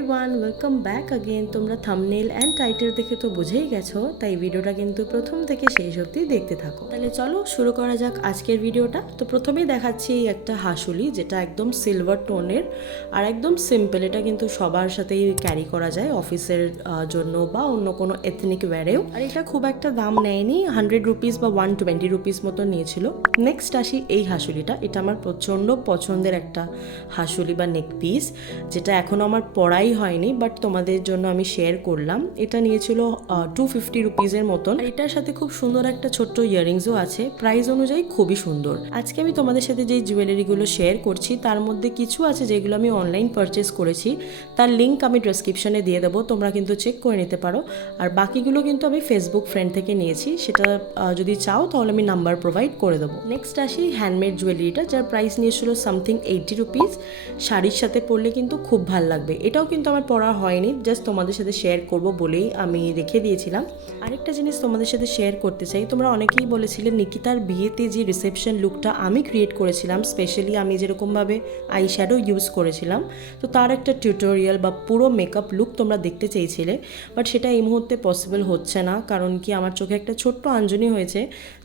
Everyone, welcome back again. তোমরা thumbnail and title দেখে তো বুঝেই গেছো, তাই ভিডিওটা কিন্তু প্রথম থেকে শেষ অবধি দেখতে থাকো। তাহলে চলো শুরু করা যাক আজকের ভিডিওটা। তো প্রথমেই দেখাচ্ছি একটা হাসুলি, যেটা একদম সিলভার টোনের আর একদম সিম্পল। এটা কিন্তু সবার সাথেই ক্যারি করা যায়, অফিসের জন্য বা অন্য কোনো এথনিক ওয়্যারেও। আর এটা খুব একটা দাম নেয়নি, 100 রুপিস বা 120 রুপিস মতো নিয়েছিল। নেক্সট আসি এই হাসুলিটা। এটা আমার প্রচণ্ড পছন্দের একটা হাসুলি বা নেক পিস, যেটা এখনও আমার পড়াই হয়নি, বাট তোমাদের জন্য আমি শেয়ার করলাম। এটা নিয়েছিল 250 রুপিসের মতন। আর এটার সাথে খুব সুন্দর একটা ছোট্ট ইয়াররিংসও আছে, প্রাইস অনুযায়ী খুবই সুন্দর। আজকে আমি তোমাদের সাথে যে জুয়েলারিগুলো শেয়ার করছি তার মধ্যে কিছু আছে যেগুলো আমি অনলাইন পারচেস করেছি, তার লিঙ্ক আমি ডেসক্রিপশনে দিয়ে দেবো, তোমরা কিন্তু চেক করে নিতে পারো। আর বাকিগুলো কিন্তু আমি ফেসবুক ফ্রেন্ড থেকে নিয়েছি, সেটা যদি চাও তাহলে আমি নাম্বার প্রোভাইড করে দেবো। নেক্সট আসি হ্যান্ডমেড জুয়েলারিটা, যার প্রাইস নিয়েছিল সামথিং 80 রুপিস। শাড়ির সাথে পরলে কিন্তু খুব ভাল লাগবে। এটাও কিন্তু আমার পরা হয়নি, জাস্ট তোমাদের সাথে শেয়ার করব বলেই আমি রেখে দিয়েছিলাম। আরেকটা জিনিস তোমাদের সাথে শেয়ার করতে চাই, তোমরা অনেকেই বলেছিলে নিকিতার বিয়েতে যে রিসেপশন লুকটা আমি ক্রিয়েট করেছিলাম, স্পেশালি আমি যেরকমভাবে আই শ্যাডো ইউজ করেছিলাম, তো তার একটা টিউটোরিয়াল বা পুরো মেকআপ লুক তোমরা দেখতে চেয়েছিলে। বাট সেটা এই মুহূর্তে পসিবল হচ্ছে না, কারণ কি আমার চোখে একটা ছোট্ট আঞ্জনি হয়েছে,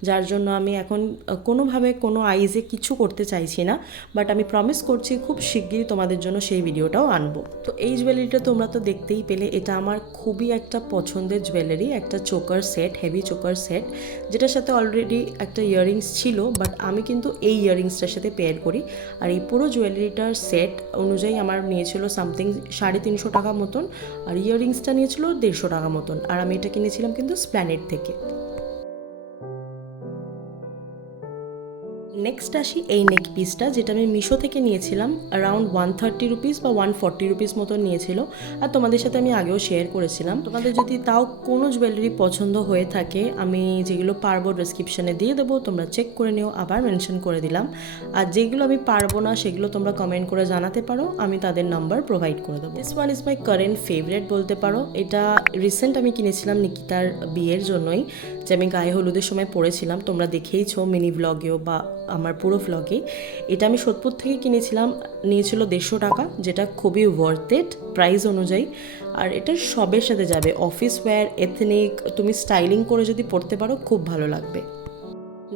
যার জন্য আমি এখন কোনোভাবে কোনো আইজে কিছু করতে চাইছি না। বাট আমি প্রমিস করছি খুব শিগগিরই তোমাদের জন্য সেই ভিডিওটাও আনবো। তো এই জুয়েলারিটা তোমরা তো দেখতেই পেলে, এটা আমার খুবই একটা পছন্দের জুয়েলারি, একটা choker set, heavy choker set, যেটার সাথে অলরেডি একটা ইয়াররিংস ছিল, বাট আমি কিন্তু এই ইয়াররিংসটার সাথে পেয়ার করি। আর এই পুরো জুয়েলারিটার সেট অনুযায়ী আমার নিয়েছিল সামথিং 350 টাকা মতন, আর ইয়াররিংসটা নিয়েছিল 150 টাকা মতন। আর আমি এটা কিনেছিলাম কিন্তু স্প্ল্যানেড থেকে। নেক্সট আসি এই নেক পিসটা, যেটা আমি মিশো থেকে নিয়েছিলাম, অ্যারাউন্ড 130 রুপিস বা 140 রুপিস মতো নিয়েছিল। আর তোমাদের সাথে আমি আগেও শেয়ার করেছিলাম। তোমাদের যদি তাও কোনো জুয়েলারি পছন্দ হয়ে থাকে, আমি যেগুলো পারবো ডেসক্রিপশনে দিয়ে দেবো, তোমরা চেক করে নিও, আবার মেনশন করে দিলাম। আর যেগুলো আমি পারবো না সেগুলো তোমরা কমেন্ট করে জানাতে পারো, আমি তাদের নাম্বার প্রোভাইড করে দেবো। This one is my current favourite বলতে পারো। এটা রিসেন্ট আমি কিনেছিলাম নিকিতার বিয়ের জন্যই, যে আমি গায়ে হলুদের সময় পরেছিলাম, তোমরা দেখেইছো মিনি ব্লগেও বা আমার পুরো ব্লগে। এটা আমি সোদপুর থেকে কিনেছিলাম, নিয়েছিল 150 টাকা, যেটা খুবই ওয়ার্থ ইট প্রাইস অনুযায়ী। আর এটা সবের সাথে যাবে, অফিস ওয়্যার, এথনিক, তুমি স্টাইলিং করে যদি পরতে পারো খুব ভালো লাগবে।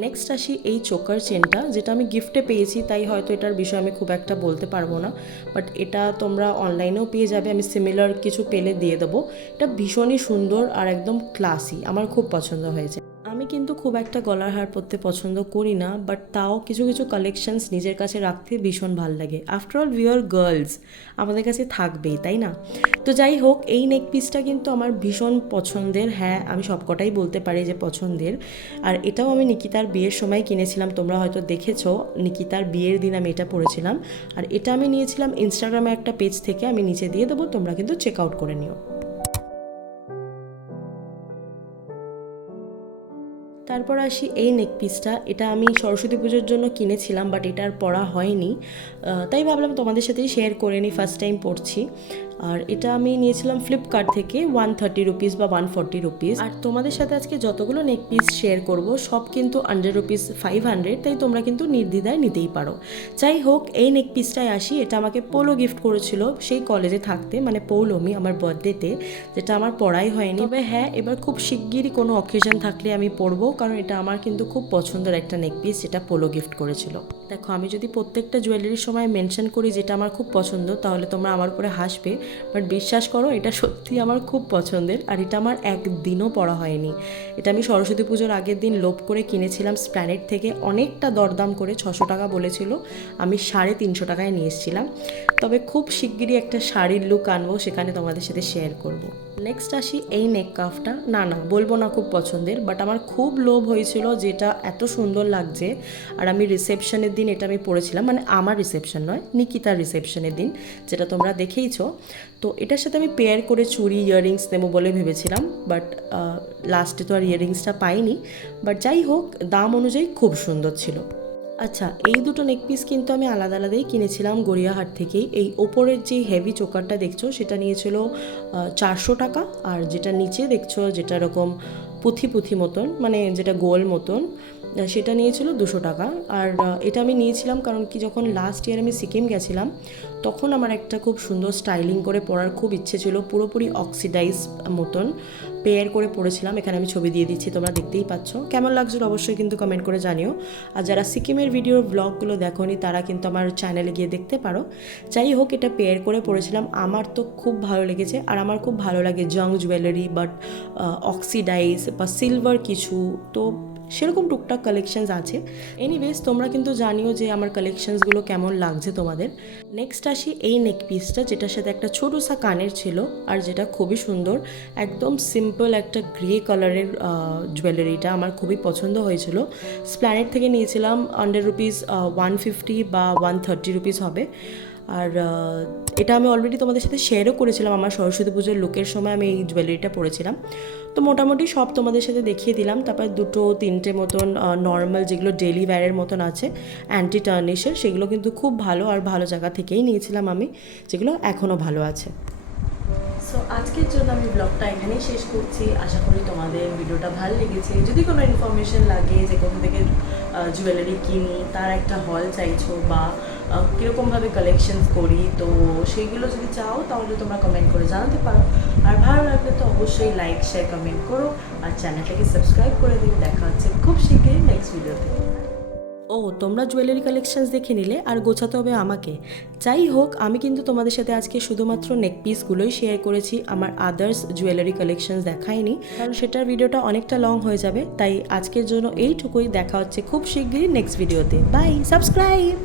নেক্সট আসি এই চোকার চেনটা, যেটা আমি গিফটে পেয়েছি, তাই হয়তো এটার বিষয়ে আমি খুব একটা বলতে পারবো না, বাট এটা তোমরা অনলাইনেও পেয়ে যাবে, আমি সিমিলার কিছু পেলে দিয়ে দেবো। এটা ভীষণই সুন্দর আর একদম ক্লাসি, আমার খুব পছন্দ হয়েছে। আমি কিন্তু খুব একটা গলার হার পরতে পছন্দ করি না, বাট তাও কিছু কিছু কালেকশনস নিজের কাছে রাখতে ভীষণ ভাল লাগে। After all we are girls, আমাদের কাছে থাকবেই, তাই না? তো যাই হোক, এই নেক পিসটা কিন্তু আমার ভীষণ পছন্দের। হ্যাঁ, আমি সবকটাই বলতে পারি যে পছন্দের। আর এটাও আমি নিকিতার বিয়ের সময় কিনেছিলাম, তোমরা হয়তো দেখেছো, নিকিতার বিয়ের দিন আমি এটা পরেছিলাম। আর এটা আমি নিয়েছিলাম ইনস্টাগ্রামে একটা পেজ থেকে, আমি নিচে দিয়ে দেবো, তোমরা কিন্তু চেক আউট করে নিও। তারপর আসি এই নেক পিসটা। এটা আমি সরস্বতী পুজোর জন্য কিনেছিলাম, বাট এটা আর পরা হয়নি, তাই ভাবলাম তোমাদের সাথেই শেয়ার করে নিই, ফার্স্ট টাইম পরছি। আর এটা আমি নিয়েছিলাম ফ্লিপকার্ট থেকে 130 রুপিস বা 140 রুপিস। আর তোমাদের সাথে আজকে যতগুলো নেক পিস শেয়ার করব সব কিন্তু 100 রুপিস 500, তাই তোমরা কিন্তু নির্দ্বিধায় নিতেই পারো। যাই হোক, এই নেক পিসটায় আসি। এটা আমাকে পোলো গিফট করেছিল সেই কলেজে থাকতে, মানে পৌলমি, আমার বার্থডেতে, যেটা আমার পড়াই হয়নি। তবে হ্যাঁ, এবার খুব শিগগিরই কোনো অকেশন থাকলে আমি পরবো, কারণ এটা আমার কিন্তু খুব পছন্দের একটা নেক পিস, যেটা পোলো গিফট করেছিল। দেখো, আমি যদি প্রত্যেকটা জুয়েলারির সময় মেনশন করি যেটা আমার খুব পছন্দ, তাহলে তোমরা আমার উপরে হাসবে, বাট বিশ্বাস করো এটা সত্যি আমার খুব পছন্দের। আর এটা আমার একদিনও পরা হয়নি। এটা আমি সরস্বতী পুজোর আগের দিন লোভ করে কিনেছিলাম স্প্ল্যানেড থেকে, অনেকটা দরদাম করে, 600 টাকা বলেছিল, আমি 350 টাকায় নিয়ে এসেছিলাম। তবে খুব শিগগিরই একটা শাড়ির লুক আনবো, সেখানে তোমাদের সাথে শেয়ার করব। নেক্সট আসি এই নেক কাফটা। না বলবো না খুব পছন্দের, বাট আমার খুব লোভ হয়েছিল, যেটা এত সুন্দর লাগছে। আর আমি রিসেপশনের দিন এটা আমি পরেছিলাম, মানে আমার রিসেপশন নয়, নিকিতার রিসেপশনের দিন, যেটা তোমরা দেখেইছো। তো এটার সাথে আমি পেয়ার করে চুড়ি, ইয়াররিংস নেবো বলে ভেবেছিলাম, বাট লাস্টে তো আর ইয়াররিংসটা পাইনি। বাট যাই হোক, দাম অনুযায়ী খুব সুন্দর ছিল। আচ্ছা, এই দুটো নেক পিস কিন্তু আমি আলাদা আলাদাই কিনেছিলাম গড়িয়াহাট থেকেই। এই ওপরের যে হেভি চোকারটা দেখছো সেটা নিয়েছিল 400 টাকা, আর যেটা নিচে দেখছো, যেটা এরকম পুঁথি পুঁথি মতন, মানে যেটা গোল মতন, সেটা নিয়েছিল 200 টাকা। আর এটা আমি নিয়েছিলাম কারণ কি যখন লাস্ট ইয়ার আমি সিকিম গেছিলাম তখন আমার একটা খুব সুন্দর স্টাইলিং করে পরার খুব ইচ্ছে ছিল, পুরোপুরি অক্সিডাইজ মতন পেয়ার করে পরেছিলাম। এখানে আমি ছবি দিয়ে দিচ্ছি, তোমরা দেখতেই পাচ্ছ। কেমন লাগছিল অবশ্যই কিন্তু কমেন্ট করে জানিও। আর যারা সিকিমের ভিডিওর ব্লগগুলো দেখোনি তারা কিন্তু আমার চ্যানেলে গিয়ে দেখতে পারো। যাই হোক, এটা পেয়ার করে পরেছিলাম, আমার তো খুব ভালো লেগেছে। আর আমার খুব ভালো লাগে জং জুয়েলারি বাট অক্সিডাইজ বা সিলভার কিছু, তো সেরকম টুকটাক কালেকশানস আছে। এনিওয়েজ, তোমরা কিন্তু জানিও যে আমার কালেকশানসগুলো কেমন লাগছে তোমাদের। নেক্সট আসি এই নেক পিসটা, যেটার সাথে একটা ছোটো সা কানের ছিল আর যেটা খুবই সুন্দর, একদম সিম্পল একটা গ্রে কালারের জুয়েলারিটা আমার খুবই পছন্দ হয়েছিল। স্প্ল্যানেট থেকে নিয়েছিলাম, আন্ডার রুপিস 150 বা 130 রুপিস হবে। আর এটা আমি অলরেডি তোমাদের সাথে শেয়ারও করেছিলাম, আমার সরস্বতী পুজোর লুকের সময় আমি এই জুয়েলারিটা পরেছিলাম। তো মোটামুটি সব তোমাদের সাথে দেখিয়ে দিলাম। তারপর 2-3টে মতন নর্মাল যেগুলো ডেলি ওয়্যারের মতন আছে অ্যান্টি টার্নিশের, সেগুলো কিন্তু খুব ভালো আর ভালো জায়গা থেকেই নিয়েছিলাম আমি, যেগুলো এখনও ভালো আছে। সো আজকের জন্য আমি ব্লগটা এখানেই শেষ করছি। আশা করি তোমাদের ভিডিওটা ভালো লেগেছে। যদি কোনো ইনফরমেশন লাগে যে কোথা থেকে জুয়েলারি কিনি, তার একটা হল চাইছো বা কীরকমভাবে কালেকশনস করি, তো সেইগুলো যদি চাও তাহলে তোমরা কমেন্ট করে জানাতে পারো। আর ভালো লাগলে তো অবশ্যই লাইক শেয়ার কমেন্ট করো আর চ্যানেলটাকে সাবস্ক্রাইব করে দিও। দেখা হচ্ছে খুব শীঘ্রই নেক্সট ভিডিওতে। ও, তোমরা জুয়েলারি কালেকশানস দেখে নিলে আর গোছাতে হবে আমাকে। যাই হোক, আমি কিন্তু তোমাদের সাথে আজকে শুধুমাত্র নেক পিসগুলোই শেয়ার করেছি, আমার আদার্স জুয়েলারি কালেকশানস দেখাইনি, কারণ সেটার ভিডিওটা অনেকটা লং হয়ে যাবে। তাই আজকের জন্য এইটুকুই। দেখা হচ্ছে খুব শীঘ্রই নেক্সট ভিডিওতে। Bye, subscribe.